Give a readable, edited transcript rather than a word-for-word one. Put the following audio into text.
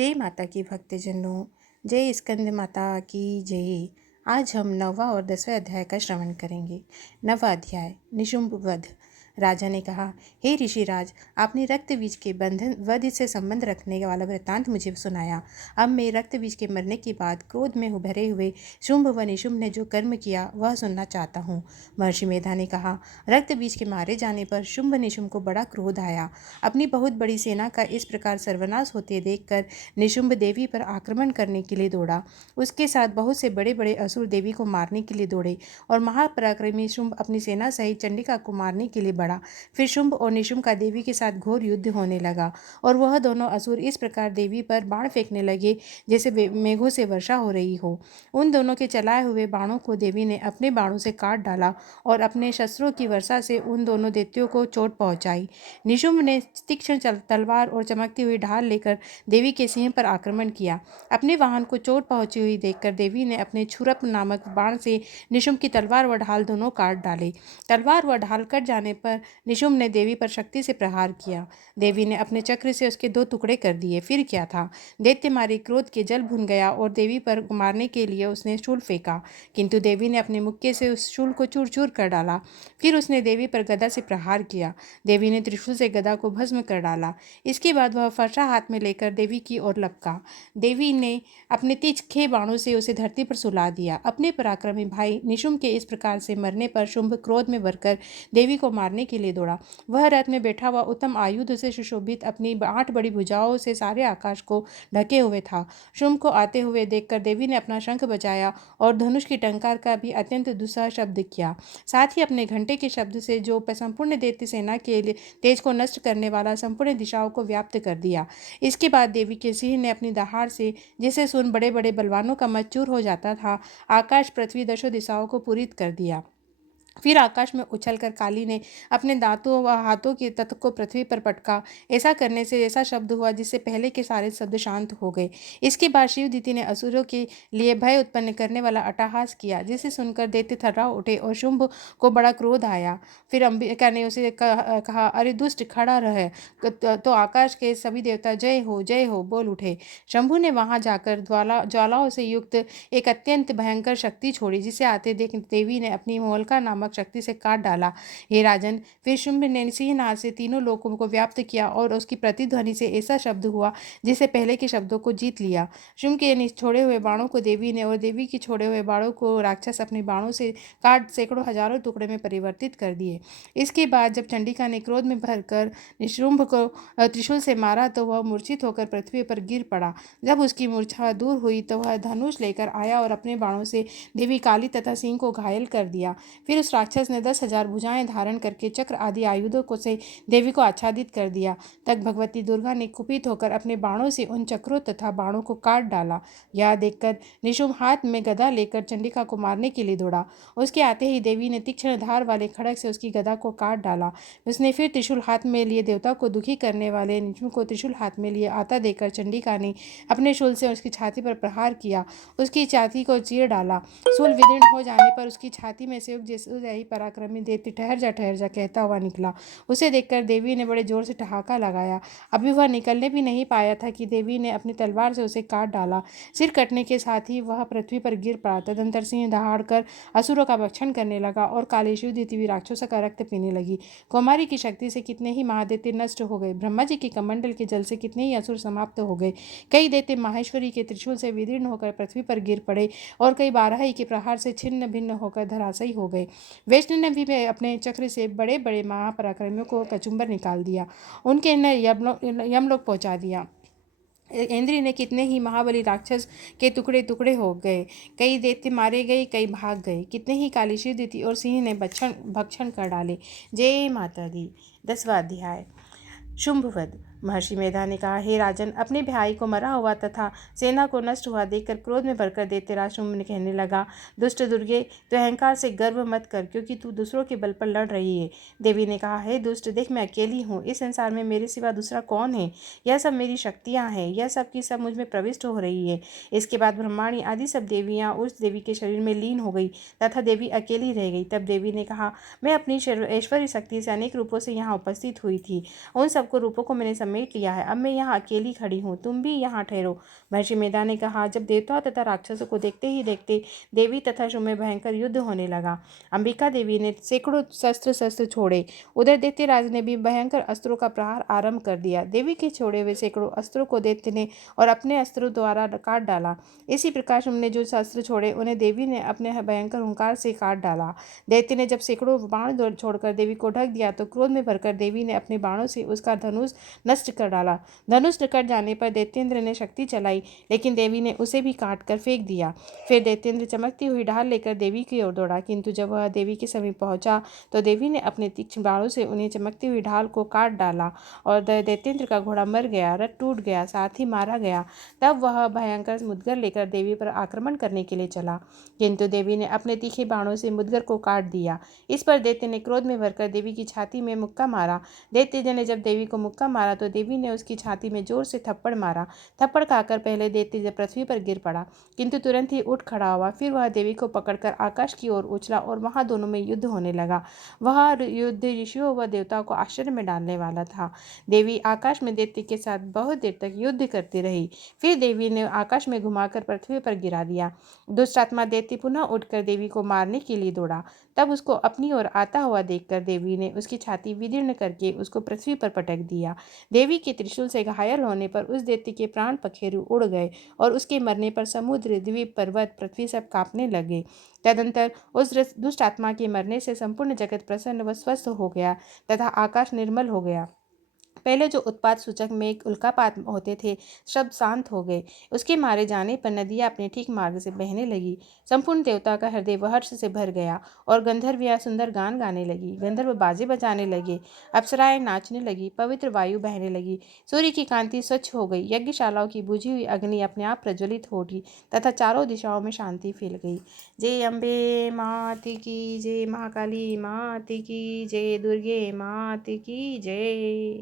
जय माता की भक्तजनों, जय स्कंद माता की जय। आज हम 9वां और 10वें अध्याय का श्रवण करेंगे। 9वां अध्याय निशुंभ वध। राजा ने कहा, हे ऋषिराज, आपने रक्त बीज के बंधन वध से संबंध रखने वाला वृत्तांत मुझे सुनाया। अब मैं रक्त बीज के मरने के बाद क्रोध में भरे हुए शुंभ व निशुंभ ने जो कर्म किया वह सुनना चाहता हूँ। महर्षि मेधा ने कहा, रक्त बीज के मारे जाने पर शुंभ निशुंभ को बड़ा क्रोध आया। अपनी बहुत बड़ी सेना का इस प्रकार सर्वनाश होते देखकर निशुंभ देवी पर आक्रमण करने के लिए दौड़ा। उसके साथ बहुत से बड़े बड़े असुर देवी को मारने के लिए दौड़े और महापराक्रमी शुंभ अपनी सेना सहित चंडिका को मारने के लिए बढ़ा। फिर शुंभ और निशुंभ का देवी के साथ घोर युद्ध होने लगा और वह दोनों असुर इस प्रकार देवी पर बाण फेंकने लगे जैसे मेघों से वर्षा हो रही हो। उन दोनों के चलाए हुए बाणों को देवी ने अपने बाणों से काट डाला और अपने शस्त्रों की वर्षा से उन दोनों दैत्यों को चोट पहुंचाई। निशुंभ ने तीक्ष्ण तलवार और चमकती हुई ढाल लेकर देवी के सिंह पर आक्रमण किया। अपने वाहन को चोट पहुंची हुई देखकर देवी ने अपने छुरप नामक बाण से निशुंभ की तलवार व ढाल दोनों काट डाले। तलवार व ढाल कट जाने पर निशुंभ ने देवी पर शक्ति से प्रहार किया। देवी ने अपने चक्र से उसके 2 टुकड़े कर दिए। फिर क्या था, दैत्य मारी क्रोध के जल भुन गया और देवी पर मारने के लिए उसने शूल फेंका, किंतु देवी ने अपने मुक्के से उस शूल को चूर चूर कर डाला। फिर उसने देवी पर गदा से प्रहार किया। देवी ने त्रिशूल से गदा को भस्म कर डाला। इसके बाद वह फरसा हाथ में लेकर देवी की ओर लपका। देवी ने अपने तीखे बाणों से उसे धरती पर सुला दिया। अपने पराक्रमी भाई निशुंभ के इस प्रकार से मरने पर शुंभ क्रोध में भरकर देवी को मारने के लिए दौड़ा। वह रथ में बैठा हुआ उत्तम आयुध से सुशोभित अपनी 8 बड़ी भुजाओं से सारे आकाश को ढके हुए था। शुंभ को आते हुए देखकर देवी ने अपना शंख बजाया और धनुष की टंकार का भी अत्यंत दुस्सह शब्द किया। साथ ही अपने घंटे के शब्द से जो संपूर्ण दैत्य सेना के लिए तेज को नष्ट करने वाला संपूर्ण दिशाओं को व्याप्त कर दिया। इसके बाद देवी के सिंह ने अपनी दहाड़ से, जिसे सुन बड़े बड़े बलवानों का मत चूर हो जाता था, आकाश पृथ्वी दशों दिशाओं को पूरित कर दिया। फिर आकाश में उछलकर काली ने अपने दांतों व हाथों के तत्व को पृथ्वी पर पटका। ऐसा करने से ऐसा शब्द हुआ जिससे पहले के सारे शब्द शांत हो गए। इसके बाद शिवदीति ने असुरों के लिए भय उत्पन्न करने वाला अट्टहास किया, जिसे सुनकर दैत्य थर्रा उठे और शुंभ को बड़ा क्रोध आया। फिर अंबिका ने उसे कहा, अरे दुष्ट, खड़ा रह। तो आकाश के सभी देवता जय हो बोल उठे। शंभु ने वहां जाकर ज्वालाओं से युक्त एक अत्यंत भयंकर शक्ति छोड़ी, जिसे आते देख देवी ने अपनी मोहलका नामक शक्ति से काट डाला। हे राजन, फिर शुंभ ने सिंहनाद से तीनों लोकों को व्याप्त किया और उसकी प्रतिध्वनि से ऐसा शब्द हुआ जिसे पहले के शब्दों को जीत लिया। शुंभ के छोड़े हुए बाणों को देवी ने और देवी की छोड़े हुए बाणों को राक्षस अपने बाणों से काट सैकड़ों हजारों टुकड़े में परिवर्तित कर दिए। इसके बाद जब चंडिका ने क्रोध में भरकर शुंभ को त्रिशूल से मारा तो वह मूर्छित होकर पृथ्वी पर गिर पड़ा। जब उसकी मूर्छा दूर हुई तो वह धनुष लेकर आया और अपने बाणों से देवी काली तथा सिंह को घायल कर दिया। फिर उस राक्षस ने 10,000 भुजाएं धारण करके चक्र आदि आयुधों को से देवी को आच्छादित कर दिया। तब भगवती दुर्गा ने कुपित होकर अपने बाणों से उन चक्रों तथा बाणों को काट डाला। यह देखकर निशुंभ हाथ में गदा लेकर चंडिका को मारने के लिए दौड़ा। उसके आते ही देवी ने तीक्ष्ण धार वाले खड़ग से उसकी गदा को काट डाला। उसने फिर त्रिशूल हाथ में लिए देवता को दुखी करने वाले निशुंभ को त्रिशूल हाथ में लिए आता देखकर चंडिका ने अपने शूल से उसकी छाती पर प्रहार किया। उसकी छाती को चीर डाला। शूल विदीर्ण हो जाने पर उसकी छाती में से यही पराक्रमी दैत्य ठहर जा कहता हुआ निकला। उसे देखकर देवी ने बड़े जोर से ठहाका लगाया। अभी वह निकलने भी नहीं पाया था कि देवी ने अपनी तलवार से उसे काट डाला। सिर कटने के साथ ही वह पृथ्वी पर गिर पड़ा। तदंतर सिंह दहाड़ कर असुरों का भक्षण करने लगा और काली शिवदीति भी राक्षसों का रक्त पीने लगी। कुमारी की शक्ति से कितने ही महादैत्य नष्ट हो गए। ब्रह्मा जी के कमंडल के जल से कितने ही असुर समाप्त हो गए। कई दैत्य माहेश्वरी के त्रिशूल से विदीर्ण होकर पृथ्वी पर गिर पड़े और कई बारहई के प्रहार से छिन्न भिन्न होकर धराशायी हो गए। वैष्णव ने भी अपने चक्र से बड़े बड़े महापराक्रमियों को कचुम्बर निकाल दिया, उनके न यमलोक पहुंचा दिया। इंद्र ने कितने ही महाबली राक्षस के टुकड़े टुकड़े हो गए। कई दैत्य मारे गए, कई भाग गए। कितने ही काली शिवदीति और सिंह ने भक्षण कर डाले। जय माता दी। 10वां अध्याय शुंभवध। महर्षि मेधा ने कहा, हे राजन, अपने भाई को मरा हुआ तथा सेना को नष्ट हुआ देखकर क्रोध में भरकर दैत्यराज शुंभ ने कहने लगा, दुष्ट दुर्गे, तो अहंकार से गर्व मत कर, क्योंकि तू दूसरों के बल पर लड़ रही है। देवी ने कहा, हे दुष्ट, देख, मैं अकेली हूँ। इस संसार में मेरे सिवा दूसरा कौन है? यह सब मेरी शक्तियाँ हैं। यह सब की सब मुझ में प्रविष्ट हो रही है। इसके बाद ब्रह्माणी आदि सब देवियाँ उस देवी के शरीर में लीन हो गई तथा देवी अकेली रह गई। तब देवी ने कहा, मैं अपनी ऐश्वर्य शक्ति से अनेक रूपों से यहाँ उपस्थित हुई थी। उन सबको रूपों को मैंने समेट लिया है। अब मैं यहाँ अकेली खड़ी हूँ, तुम भी यहाँ ठहरो। महर्षि मेधा ने कहा। जब देवताओं तथा राक्षसों को देखते ही देखते देवी तथा असुर में भयंकर युद्ध होने लगा। अंबिका देवी ने सैकड़ों शस्त्र छोड़े। उधर दैत्यराज ने भी भयंकर अस्त्रों का प्रहार आरंभ कर दिया। देवी के छोड़े हुए सैकड़ों अस्त्रों को दैत्य ने और अपने अस्त्रों द्वारा काट डाला। इसी प्रकार उन्होंने जो शस्त्र छोड़े उन्हें देवी ने अपने भयंकर हुंकार से काट डाला। दैत्य ने जब सैकड़ों बाण छोड़कर देवी को ढक दिया तो क्रोध में भरकर देवी ने अपने बाणों से उसका धनुष नष्ट कर डाला। धनुष कट जाने पर दैत्येंद्र ने शक्ति चलाई, लेकिन देवी ने उसे भी काट कर फेंक दिया। फिर दैत्येंद्र चमकती हुई ढाल लेकर देवी की ओर दौड़ा, किंतु जब वह देवी के समीप पहुंचा तो देवी ने अपने तीक्ष्ण बाणों से उन्हें चमकती हुई ढाल को काट डाला और दैत्येंद्र का घोड़ा मर गया, रथ टूट गया, साथ ही मारा गया। तब वह भयंकर मुद्गर लेकर देवी पर आक्रमण करने के लिए चला, किंतु देवी ने अपने तीखे बाणों से मुद्गर को काट दिया। इस पर दैत्य ने क्रोध में भरकर देवी की छाती में मुक्का मारा। दैत्य ने जब देवी को मुक्का मारा तो देवी ने उसकी छाती में जोर से थप्पड़ मारा। थप्पड़ खाकर पहले दैत्य जब पृथ्वी पर गिर पड़ा, किंतु तुरंत ही उठ खड़ा हुआ। फिर वह देवी को पकड़कर आकाश की ओर उछला और वहां दोनों में युद्ध होने लगा। वह युद्ध ऋषियों व देवताओं को आश्चर्य में डालने वाला था। देवी आकाश में दैत्य के साथ बहुत देर तक युद्ध करती रही। फिर देवी ने आकाश में घुमाकर पृथ्वी पर गिरा दिया। दुष्ट आत्मा दैत्य पुनः उठकर देवी को मारने के लिए दौड़ा। तब उसको अपनी ओर आता हुआ देखकर देवी ने उसकी छाती विदीर्ण करके उसको पृथ्वी पर पटक दिया। देवी के त्रिशूल से घायल होने पर उस दैत्य के प्राण पखेरु उड़ गए और उसके मरने पर समुद्र, द्वीप, पर्वत, पृथ्वी सब कांपने लगे। तदंतर उस दुष्ट आत्मा के मरने से संपूर्ण जगत प्रसन्न व स्वस्थ हो गया तथा आकाश निर्मल हो गया। पहले जो उत्पात सूचक मेघ, उल्कापात होते थे, सब शांत हो गए। उसके मारे जाने पर नदियाँ अपने ठीक मार्ग से बहने लगी। संपूर्ण देवता का हृदय हर्ष से भर गया और गंधर्वियाँ सुंदर गान गाने लगी। गंधर्व बाजे बजाने लगे, अप्सराएं नाचने लगी, पवित्र वायु बहने लगी, सूर्य की कांति स्वच्छ हो गई, यज्ञशालाओं की बुझी हुई अग्नि अपने आप प्रज्वलित हो उठी तथा चारों दिशाओं में शांति फैल गई। जय अम्बे मात की जय, महाकाली मात की जय, दुर्गे मात की जय।